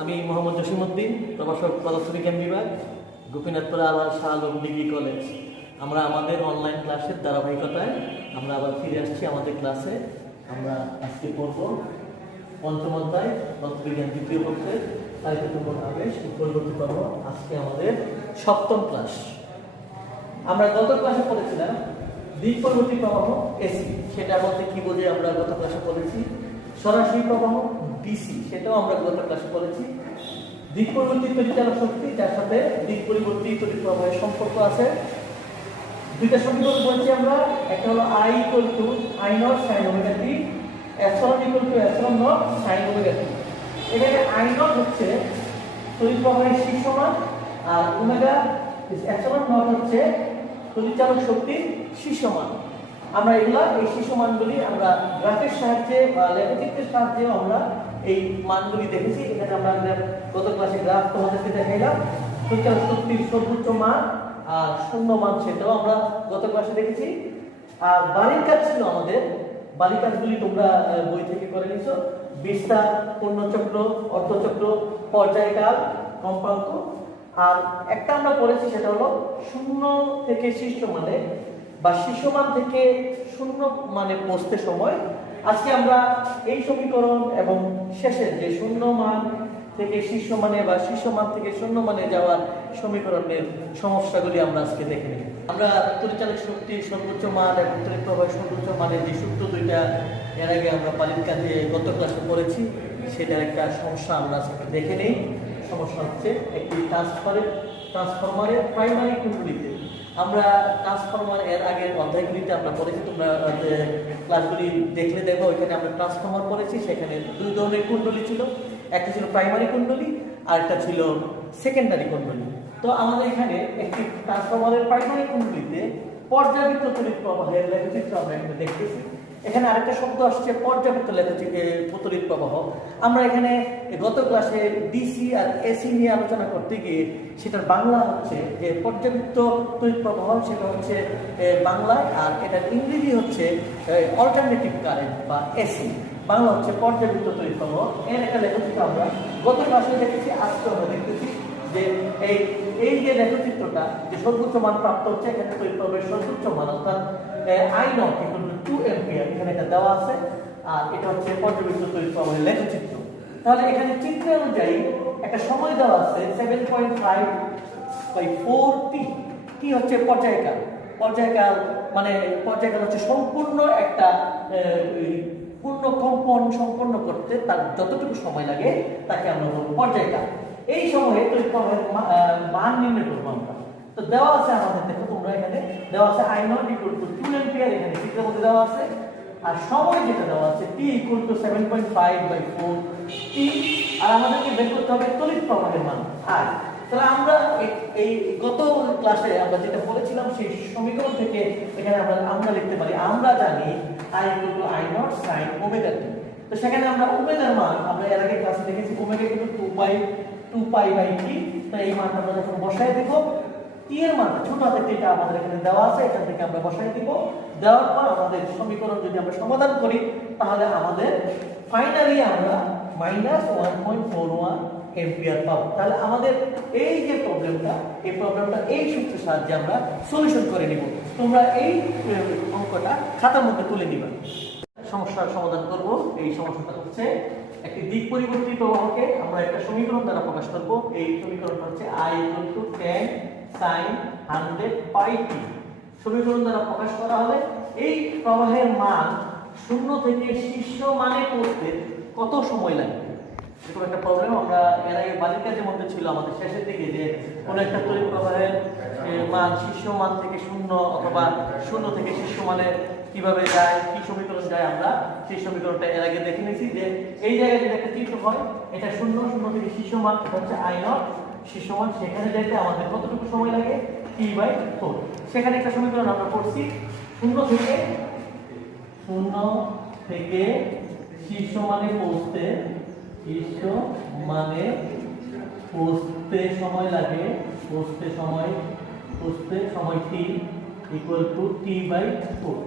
আমি মোহাম্মদ জসিমউদ্দিন, প্রভাষক পদার্থবিজ্ঞান বিভাগ, গোপীনাথপুর আলহাজ শাহ আলম ডিগ্রি কলেজ। আমরা আমাদের অনলাইন ক্লাসের ধারাবাহিকতায় আমরা আবার ফিরে আসছি আমাদের ক্লাসে। আমরা আজকে পড়ব পঞ্চম অধ্যায় পদার্থবিজ্ঞান দ্বিতীয় পত্রের চারিত্রিক আবেশ পরবর্তী পর্ব। আজকে আমাদের সপ্তম ক্লাস। আমরা গত ক্লাসে পড়েছিলাম দিক পরিবর্তী প্রবাহ এসি, সেটা বলতে কি বোঝে আমরা গত ক্লাসে পড়েছি। সরাসরি প্রবাহ ডিসি, সেটাও আমরা গত ক্লাসে পড়েছি। দিক পরিবর্তী তড়িৎচালক শক্তি, যার সাথে দিক পরিবর্তী তড়িৎ প্রবাহের সম্পর্ক আছে। দুইটা সমীকরণ বলছি আমরা, একটা হলো I = I0 sin omega t, epsilon = epsilon naught sin omega t. এখানে I0 হচ্ছে তড়িৎ প্রবাহের শীর্ষ মান, আর ওমেগা এপসিলন নট হচ্ছে তড়িৎচালক শক্তির শীর্ষ মান। আমরা এই শীর্ষ মানগুলি আমরা গ্রাফের সাহায্যে বা লেখচিত্রের সাহায্যে আমরা এই মানগুলি দেখেছি। এখানে আমরা গত ক্লাসে গ্রাফ তোমাদেরকে দেখাইলাম। তড়িৎচালক শক্তির সর্বোচ্চ মান আর শূন্য মান, সেটাও আমরা গত ক্লাসে দেখেছি। আর বাড়ির কাজ ছিল আমাদের, বাড়ির কাজগুলি তোমরা বই থেকে করে নিছো। বিস্তার, পূর্ণচক্র, অর্ধচক্র, পর্যায়কাল, কম্পাঙ্ক। আর একটা আমরা পড়েছি, সেটা হলো শূন্য থেকে শীর্ষ মানে বা শীর্ষ মান থেকে শূন্য মানে পৌঁছতে সময়। আজকে আমরা এই সমীকরণ এবং শেষের যে শূন্য মান থেকে শীর্ষ মানে বা শীর্ষ মান থেকে শূন্য মানে যাওয়ার সমীকরণের সমস্যাগুলি আমরা আজকে দেখে নিই। আমরা তড়িৎচালক শক্তির সর্বোচ্চ মান এবং তড়িৎ প্রবাহের সর্বোচ্চ মানের যে সূত্র দুইটা এর আগে আমরা বাড়ির কাজে গত ক্লাসে পড়েছি, সেটার একটা সমস্যা আমরা আজকে দেখে নিই। সমস্যা হচ্ছে একটি ট্রান্সফরমারের প্রাইমারি কুণ্ডলীতে। আমরা ট্রান্সফরমার এর আগের অধ্যায়গুলিতে আমরা পড়েছি, তোমরা ক্লাসগুলি দেখলে দেখো ওইখানে আমরা ট্রান্সফরমার পড়েছি। সেখানে দুই ধরনের কুণ্ডলী ছিল, একটা ছিল প্রাইমারি কুণ্ডলী আর একটা ছিল সেকেন্ডারি কুণ্ডলী। তো আমাদের এখানে একটি ট্রান্সফরমারের প্রাইমারি কুণ্ডলীতে পর্যাবৃত্ত তড়িৎ প্রবাহের লেখচিত্র আমরা এখানে দেখতেছি। এখানে আরেকটা শব্দ আসছে পর্যাবৃত্ত তড়িৎ প্রবাহ। আমরা এখানে গত ক্লাসে ডিসি আর এসি নিয়ে আলোচনা করতে গিয়ে সেটার বাংলা হচ্ছে যে পর্যাবৃত্ত তড়িৎ প্রবাহ, সেটা হচ্ছে বাংলায়, আর এটার ইংরেজি হচ্ছে অল্টারনেটিভ কারেন্ট বা এসি। বাংলা হচ্ছে পর্যাবৃত্ত তড়িৎ প্রবাহ। এর একটা লেখচিত্র আমরা গত ক্লাসে দেখেছি, আজকে আমরা দেখতেছি যে এই যে লেখচিত্রটা, যে সর্বোচ্চ মান প্রাপ্ত হচ্ছে এখানে তড়িৎ প্রবাহের সর্বোচ্চ মান অর্থাৎ I0 = 2 অ্যাম্পিয়ার এখানে এটা দেওয়া আছে। আর এটা হচ্ছে পর্যাবৃত্ত তড়িৎ প্রবাহের লেখচিত্র। তাহলে এখানে চিত্র অনুযায়ী একটা সময় দেওয়া আছে 7.5/4t। কি হচ্ছে পর্যায়কাল? পর্যায়কাল মানে পর্যায়কাল হচ্ছে সম্পূর্ণ একটা পূর্ণ কম্পন সম্পন্ন করতে তার যতটুকু সময় লাগে তাকে আমরা বলবো পর্যায়কাল। এই সময়ে তড়িৎ প্রবাহের মান নির্ণয় করবো আমরা। তো দেওয়া আছে আমাদের, দেখো তোমরা এখানে দেওয়া আছে I0 = 2 অ্যাম্পিয়ার এখানে চিত্রের মধ্যে দেওয়া আছে। আর সময় যেটা দেওয়া আছে t = 7.5/4t। আর আমাদেরকে বের করতে হবে তড়িৎ প্রবাহের মান আর। তাহলে আমরা এই গত ক্লাসে আমরা যেটা বলেছিলাম সেই সমীকরণ থেকে এখানে আমরা লিখতে পারি, আমরা জানি I = I0 sin omega t। তো সেখানে আমরা ওমেগার মান আমরা এর আগে ক্লাসে দেখেছি, ওমেগা = 2π/t। তো এই মানটা আমরা যখন বসায় দেব, t এর মান ছোট হাতের টিটা আমাদের এখানে দেওয়া আছে, এখান থেকে আমরা বসায় দিব। দেওয়ার পর আমাদের সমীকরণ যদি আমরা সমাধান করি তাহলে আমাদের ফাইনালি আমরা -1.41 অ্যাম্পিয়ার পাবো। তাহলে আমাদের এই যে প্রবলেমটা, এই প্রবলেমটা এই সূত্রের সাহায্যে আমরা সলিউশন করে নিব। তোমরা এই অঙ্কটা খাতার মধ্যে তুলে নিবা। সমস্যার সমাধান করব। এই সমস্যাটা হচ্ছে একটি দিক পরিবর্তী প্রবাহকে আমরা একটা সমীকরণ দ্বারা প্রকাশ করব। এই সমীকরণটা হচ্ছে I = tan sin 100πt। সমীকরণ দ্বারা প্রকাশ করা হলে এই প্রবাহের মান শূন্য থেকে শীর্ষ মানে পৌঁছতে কত সময় লাগবে? এরকম একটা প্রবলেম আমরা এর আগে বাড়ির কাজের মধ্যে ছিল আমাদের শেষের দিকে, যে কোনো একটা তড়িৎ প্রবাহের মান শীর্ষ মান থেকে শূন্য অথবা শূন্য থেকে শীর্ষ মানে কিভাবে যায়, কি সমীকরণ যায়, আমরা সেই সমীকরণটা এর আগে দেখে নিয়েছি। যে এই জায়গায় যদি একটা চিত্র হয়, এটা শূন্য থেকে শীর্ষ মান, এটা হচ্ছে I0 শীর্ষ মান, সেখানে যেতে আমাদের কতটুকু সময় লাগে? t/4। সেখানে একটা সমীকরণ আমরা করছি, শূন্য থেকে শীর্ষ মানে পৌঁছতে সময় লাগে, পৌঁছতে সময় t = t/4।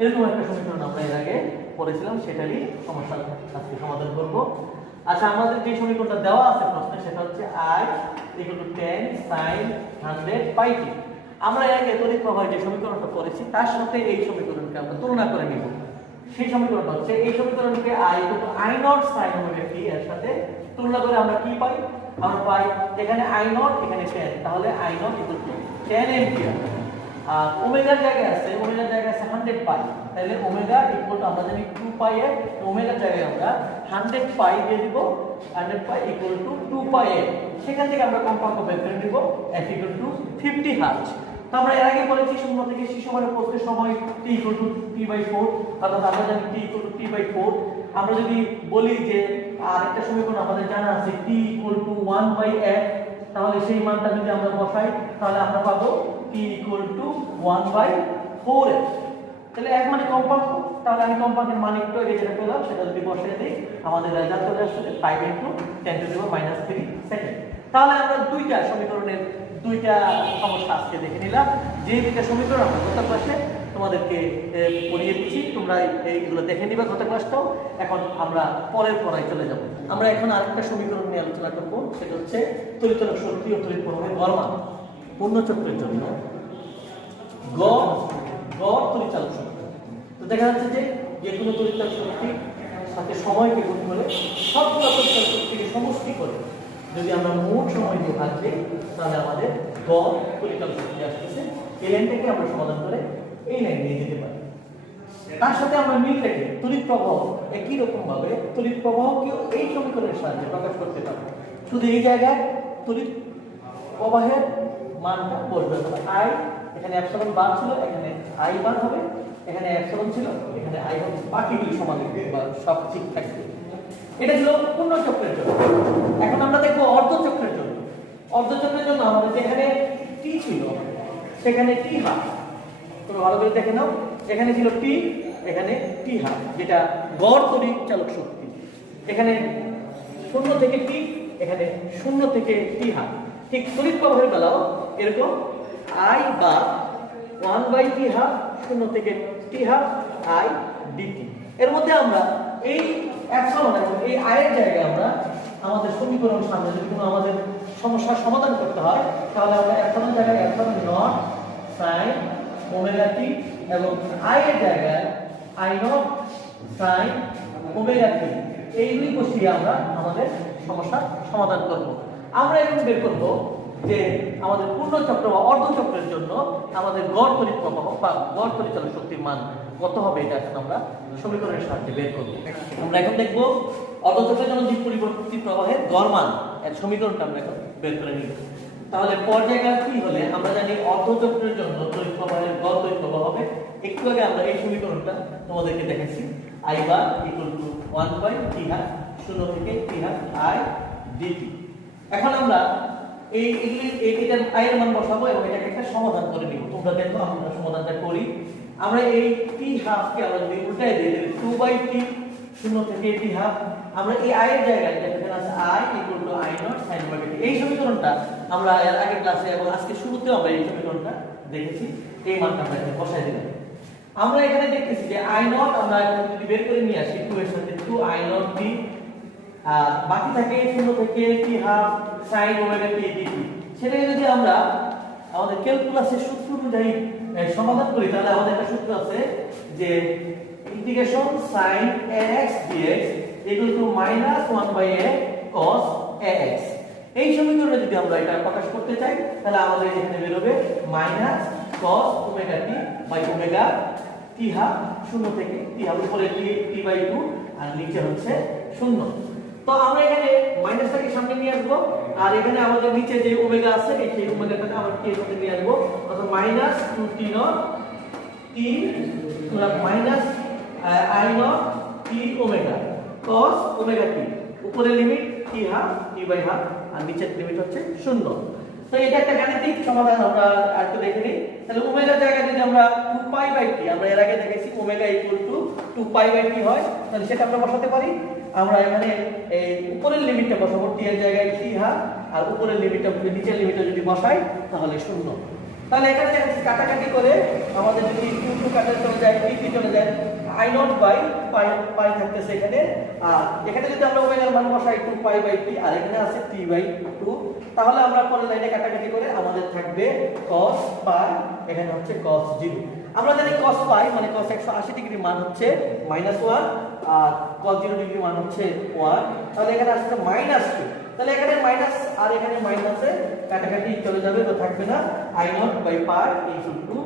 এরকম একটা সমীকরণ আমরা এর আগে পড়েছিলাম, সেটারই সমস্যা আজকে সমাধান করব। আচ্ছা আমাদের যে সমীকরণটা দেওয়া আছে প্রশ্নে সেটা হচ্ছে I = 10 sin 100 pi t। আমরা এর আগে তড়িৎ প্রবাহের যে সমীকরণটা পড়েছি তার সাথে এই সমীকরণকে আমরা তুলনা করে নিব। সেই সমীকরণটা হচ্ছে এই সমীকরণকে I = I0 sin omega t এর সাথে তুলনা করে আমরা কি পাই? আমরা পাই এখানে I0 এখানে 10, তাহলে I0 = 10 অ্যাম্পিয়ার। আর ওমেগার জায়গায় আছে 100 পাই, তাহলে ওমেগা ইকুয়াল আমরা জানি 2 পাই এ, ওমেগার জায়গায় আমরা 100 পাই দিয়ে দিব, 100 পাই ইকুয়াল টু 2 পাই এ। সেখান থেকে আমরা কম্পাঙ্ক বের করে নিব f = 50 হার্জ। তো আমরা এর আগে বলেছি শূন্য থেকে শিশু মানে পড়তে সময় t = t/4, অর্থাৎ আমরা জানি t = t/4। আমরা যদি বলি যে আরেকটা সমীকরণ আমাদের জানা আছে t = 1/f, তাহলে সেই মানটা যদি আমরা বসাই তাহলে আমরা পাবো t = 1/4f। তাহলে এক মানে কম্পাঙ্ক, তাহলে আমি কম্পাঙ্কের মান একটু আগে যেটা পেলাম সেটা যদি বসিয়ে দিই আমাদের রেজাল্ট চলে আসছে 5 × 10⁻³ সেকেন্ড। তাহলে আমরা দুইটা সমীকরণের দুইটা সমস্যা আজকে দেখে নিলাম। যে দুইটা সমীকরণ আমরা গত ক্লাসে তোমাদেরকে পড়িয়ে দিচ্ছি, তোমরা এইগুলো দেখে নিবা গত ক্লাসটাও। এখন আমরা পরের পড়ায় চলে যাব। আমরা এখন আরেকটা সমীকরণ নিয়ে আলোচনা করব, সেটা হচ্ছে তড়িৎচলক শক্তি ও তড়িৎ প্রবাহের গড়মান। পূর্ণচক্রের জন্য গড় তড়িৎচালক শক্তি। তো দেখা যাচ্ছে যে কোনো তড়িৎচালক শক্তির সাথে সময়কে গুণ করে সবগুলো তড়িৎচালক শক্তিকে সমষ্টি করে যদি আমরা মোট সময় দিয়ে ভাগ দিই তাহলে আমাদের গড় তড়িৎচালক শক্তি আসতেছে। এই লাইনটাকে আমরা সমাধান করে এই লাইন নিয়ে যেতে পারি। তার সাথে আমরা মিল রেখে তড়িৎ প্রবাহ একই রকম ভাবে তড়িৎ প্রবাহকেও এই সমীকরণের সাহায্যে প্রকাশ করতে পারি। শুধু এই জায়গায় তড়িৎ প্রবাহের মানটা বসবে, I এখানে এপসিলন বার ছিল, এখানে I বার হবে, এখানে এপসিলন ছিল, এখানে I হবে, বাকিগুলি সমান হবে বা সব ঠিক থাকবে। এটা ছিল পূর্ণ চক্রের জন্য। এখন আমরা দেখব অর্ধচক্রের জন্য। অর্ধচক্রের জন্য আমাদের যেখানে t ছিল সেখানে t হাফ। তোমরা ভালো করে দেখে নাও, এখানে ছিল t, এখানে t হাফ, যেটা গড় তড়িৎচালক শক্তি। এখানে 0 থেকে t, এখানে 0 থেকে t হাফ। ঠিক তড়িৎ প্রবাহের বেলাও এরকম I বার 1/t হাফ, 0 থেকে t হাফ I dt। এর মধ্যে আমরা এই এপসিলন এবং এই I এর জায়গায় আমরা আমাদের সমীকরণ সামনে যদি কোনো আমাদের সমস্যার সমাধান করতে হয় তাহলে আমরা এপসিলন জায়গায় epsilon naught sin omega t এবং I এর জায়গায় I not sin omega t এইগুলি বসিয়ে আমরা আমাদের সমস্যার সমাধান করব। আমরা এখন বের করব যে আমাদের পূর্ণচক্র বা অর্ধচক্রের জন্য আমাদের গড় তড়িৎ প্রবাহ বা গড় তড়িৎচালক শক্তির মান কত হবে, এটা এখন আমরা সমীকরণের সাহায্যে বের করব। আমরা এখন দেখব অর্ধচক্রের জন্য দিক পরিবর্তী প্রবাহের গড় মান এর সমীকরণটা আমরা এখন বের করে নিব। তাহলে পর্যায়কাল কি হলে আমরা জানি অর্ধচক্রের জন্য তড়িৎ প্রবাহের গড় তড়িৎ প্রবাহ হবে। একটু আগে আমরা এই সমীকরণটা তোমাদেরকে দেখাচ্ছি, I বার = 1/t হাফ, 0 থেকে t হাফ I dt। এখন আমরা এটার I এর মান বসাবো এবং এটাকে একটা সমাধান করে নিব। তোমরা দেখো আমরা সমাধানটা করি। আমরা এই t হাফ কে আমরা যদি উল্টাই দিই 2/t, 0 থেকে t হাফ, আমরা এই I এর জায়গায় এখানে আছে I = I0 sin omega t। এই সমীকরণটা আমরা এর আগের ক্লাসে এবং আজকে শুরুতেও আমরা এই সমীকরণটা দেখেছি। এই মানটা আমরা এখানে বসাই দিলাম। আমরা এখানে দেখতেছি যে I0 আমরা এখন যদি বের করে নিয়ে আসি 2 এর সাথে 2 I0 t, আর বাকি থাকে 0 থেকে t half sin omega t dt। সেটাকে যদি আমরা আমাদের ক্যালকুলাসের সূত্র অনুযায়ী সমাধান করি তাহলে আমাদের একটা সূত্র আছে যে integration sin ax dx = -1/a cos ax। এই সমীকরণে যদি আমরা এটা প্রকাশ করতে চাই তাহলে আমাদের এখানে বের হবে -cos omega t by omega t half, 0 থেকে t হাফ, উপরে t/2 আর নিচে হচ্ছে 0। তো আমরা এখানে মাইনাসটাকে সামনে নিয়ে আসবো আর এখানে আমাদের নিচে যে ওমেগা আছে এই সেই ওমেগাটাকে আমরা t এর সাথে নিয়ে আসবো, অর্থাৎ -2t0 t minus I0 t omega cos omega t, উপরে লিমিট t হাফ t/2 আর নিচের লিমিট হচ্ছে 0। তো এটা একটা গাণিতিক সমাধান আমরা আরেকটু দেখে নিই। তাহলে ওমেগার জায়গায় যদি আমরা 2π/t, আমরা এর আগে দেখেছি ওমেগা = 2π/t হয়, তাহলে সেটা আমরা বসাতে পারি। আমরা এখানে এই উপরের লিমিটটা বসাবো t এর জায়গায় t হাফ আর উপরের লিমিটটা নিচের লিমিটটা যদি বসাই তাহলে 0। তাহলে এখানে দেখা যাচ্ছে কাটাকাটি করে আমাদের যদি 2 কাটা চলে যায় t চলে যায় আই নট বাই পাই পাই থাকতেছে এখানে। আর এখানে যদি আমরা ওমেগার মান বসাই 2π/t আর এখানে আছে t/2, তাহলে আমরা পরের লাইনে কাটাকাটি করে আমাদের থাকবে cos পাই, এখানে হচ্ছে cos 0। আমরা জানি cos পাই মানে cos 180 ডিগ্রি মান হচ্ছে -1 আর cos 0 ডিগ্রি মান হচ্ছে 1, তাহলে এখানে আসছে -2। তাহলে এখানে মাইনাস আর এখানে মাইনাসে কাটাকাটি চলে যাবে, তো থাকবে না I naught by pi into 2।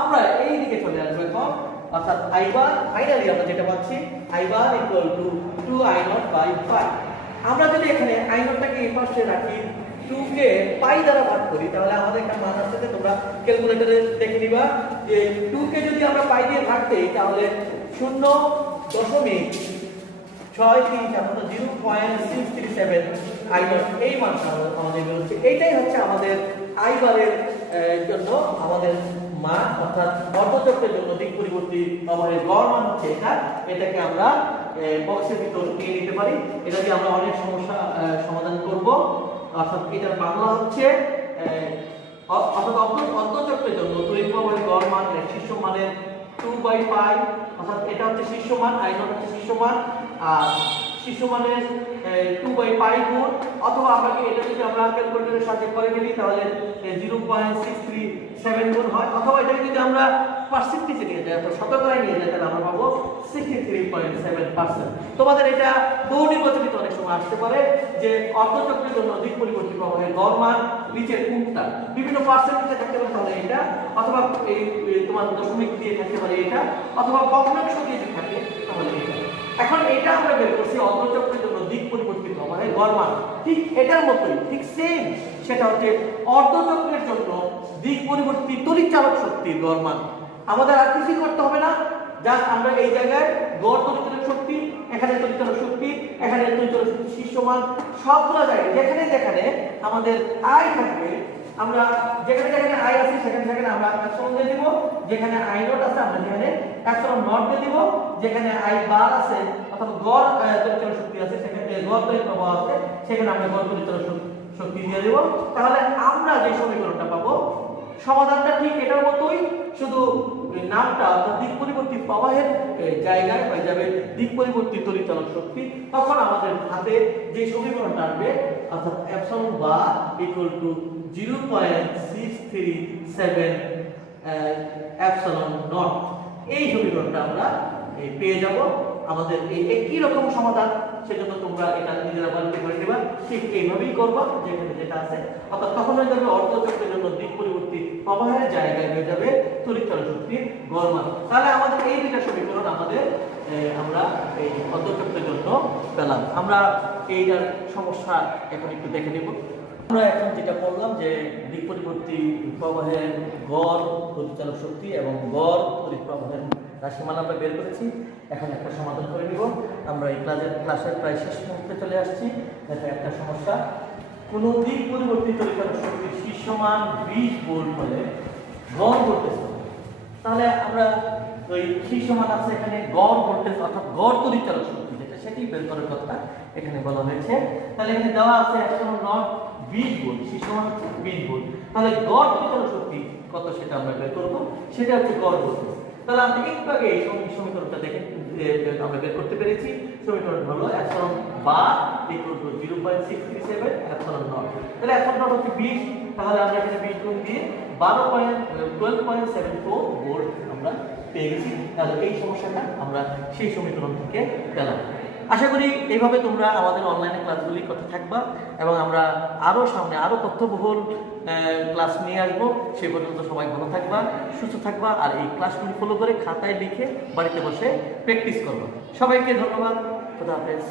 আমরা এই দিকে চলে আসবো এখন, অর্থাৎ আই বার ফাইনালি আমরা যেটা পাচ্ছি I bar equal to 2 I naught by pi. আমরা যদি এখানে আই নটটাকে এই পাশে রাখি 2 কে পাই দ্বারা ভাগ করি, তাহলে আমাদের একটা মান আসছে, তোমরা ক্যালকুলেটরে দেখে নিবা যে 2 কে যদি আমরা পাই দিয়ে ভাগ দেই তাহলে 0.637 আই নট এই মানটা আমাদের বেরোচ্ছে। এইটাই হচ্ছে আমাদের আই বারের জন্য আমাদের মান, অর্থাৎ অর্ধচক্রের জন্য দিক পরিবর্তী আমাদের গড় মান হচ্ছে এটা। এটাকে আমরা বক্সের ভিতর নিয়ে নিতে পারি, এটা দিয়ে আমরা অনেক সমস্যা সমাধান করব। অর্থাৎ এটার বাংলা হচ্ছে অর্থাৎ অর্ধচক্রের জন্য তড়িৎ প্রবাহের গড় মান শীর্ষ মানের 2/পাই, অর্থাৎ এটা হচ্ছে শীর্ষ মান, আই নট হচ্ছে শীর্ষ মান, আর শীর্ষ মানের 2/পাই গুণ, অথবা আপনাকে এটা যদি আমরা ক্যালকুলেটরের সাথে করে ফেলি তাহলে 0.637 গুণ হয়, অথবা এটাকে যদি আমরা পার্সেন্টেজে নিয়ে যাই অর্থাৎ শতকরায় নিয়ে যাই তাহলে আমরা পাবো 63.7%। তোমাদের এটা বহু নির্বাচনিত অনেক সময় আসতে পারে যে অর্ধচক্রের জন্য দিক পরিবর্তী প্রবাহের গড় মান নিচের কোনটা, বিভিন্ন পার্সেন্টেজে থাকতে পারে তাহলে এটা, অথবা এই তোমার দশমিক দিয়ে থাকতে পারে এটা, অথবা ভগ্নাংশ দিয়ে যদি থাকে তাহলে এটা। এখন এটা আমরা বের করছি অর্ধচক্রের জন্য দিক পরিবর্তী প্রবাহের গড় মান, ঠিক এটার মতোই ঠিক সেম, সেটা হচ্ছে অর্ধচক্রের জন্য দিক পরিবর্তী তড়িৎ চালক শক্তির গড় মান। আমাদের আর কিছু করতে হবে না, জাস্ট আমরা এই জায়গায় গড় তড়িৎ চালক শক্তি, এখানে তড়িৎ চালক শক্তি, এখানে তড়িৎ চালক শক্তি শীর্ষ মান, সবগুলো জায়গায় যেখানে যেখানে আমাদের আই থাকবে, আমরা যেখানে যেখানে আই আছে সেখানে সেখানে আমরা এপসিলন দিয়ে দিব, যেখানে আই নট আছে আমরা সেখানে এপসিলন নট দিয়ে দিব, যেখানে আই বার আছে অর্থাৎ গড় তড়িৎ চালক শক্তি আছে সেখানে গড় তড়িৎ প্রবাহ আছে সেখানে আমরা গড় তড়িৎ চালক শক্তি দিয়ে দেব। তাহলে আমরা যে সমীকরণটা পাবো সমাধানটা ঠিক এটার মতোই, শুধু নামটা অর্থাৎ দিক পরিবর্তী প্রবাহের জায়গায় হয়ে যাবে দিক পরিবর্তী তড়িৎ চালক শক্তি। তখন আমাদের হাতে যে সমীকরণটা আসবে অর্থাৎ epsilon bar equal two 0.637 epsilon not, এই সমীকরণটা আমরা পেয়ে যাব। আমাদের এই একই রকম সমাধান, সেজন্য তোমরা এটা নিজেরা বাড়িতে করে নেবা, ঠিক এইভাবেই করবা যেখানে যেটা আছে, অর্থাৎ তখন হয়ে যাবে অর্ধচক্রের জন্য দিক পরিবর্তী প্রবাহের জায়গায় হয়ে যাবে তড়িৎ চালক শক্তির গড় মান। তাহলে আমাদের এই দুইটা সমীকরণ আমাদের আমরা এই অর্ধচক্রের জন্য পেলাম। আমরা এইটার সমস্যা এখন একটু দেখে নেব। আমরা এখন যেটা বললাম যে দিক পরিবর্তী প্রবাহের গড় তড়িৎ চালক শক্তি এবং গড় তড়িৎ প্রবাহের রাশিমান আমরা বের করেছি, এখন একটা সমাধান করে নিব। আমরা এই ক্লাসের প্রায় শেষ মুহূর্তে চলে আসছি। দেখো একটা সমস্যা, কোন দিক পরিবর্তী তড়িৎ চালক শক্তির শীর্ষ মান 20 ভোল্ট হলে গড় ভোল্টেজ, তাহলে আমরা ওই শীর্ষ মান আছে এখানে গড় ভোল্টেজ অর্থাৎ গড় তড়িৎ চালক শক্তি যেটা সেটি বের করার কথা এখানে বলা হয়েছে। তাহলে এখানে দেওয়া আছে এপসিলন নট 20 ভোল্ট, শীর্ষ মান হচ্ছে 20 ভোল্ট, তাহলে গড় তড়িৎ চালক শক্তি কত সেটা আমরা বের করব, সেটা হচ্ছে গড় ভোল্টেজ। তাহলে আমরা একটু আগে এই সমীকরণটা দেখে আমরা বের করতে পেরেছি। সমীকরণ হলো epsilon bar equal two 0.637 epsilon not. তাহলে এপসিলন নট হচ্ছে 20, তাহলে আমরা এখানে 20 গুণ দিয়ে 12.74 ভোল্ট আমরা পেয়ে গেছি। তাহলে এই সমস্যাটা আমরা সেই সমীকরণ থেকে পেলাম। আশা করি এইভাবে তোমরা আমাদের অনলাইনে ক্লাসগুলি করতে থাকবা এবং আমরা আরও সামনে আরও তথ্যবহুল ক্লাস নিয়ে আসবো। সেই পর্যন্ত সবাই ভালো থাকবা, সুস্থ থাকবা, আর এই ক্লাসগুলি ফলো করে খাতায় লিখে বাড়িতে বসে প্র্যাকটিস করবা। সবাইকে ধন্যবাদ, খোদা হাফেজ।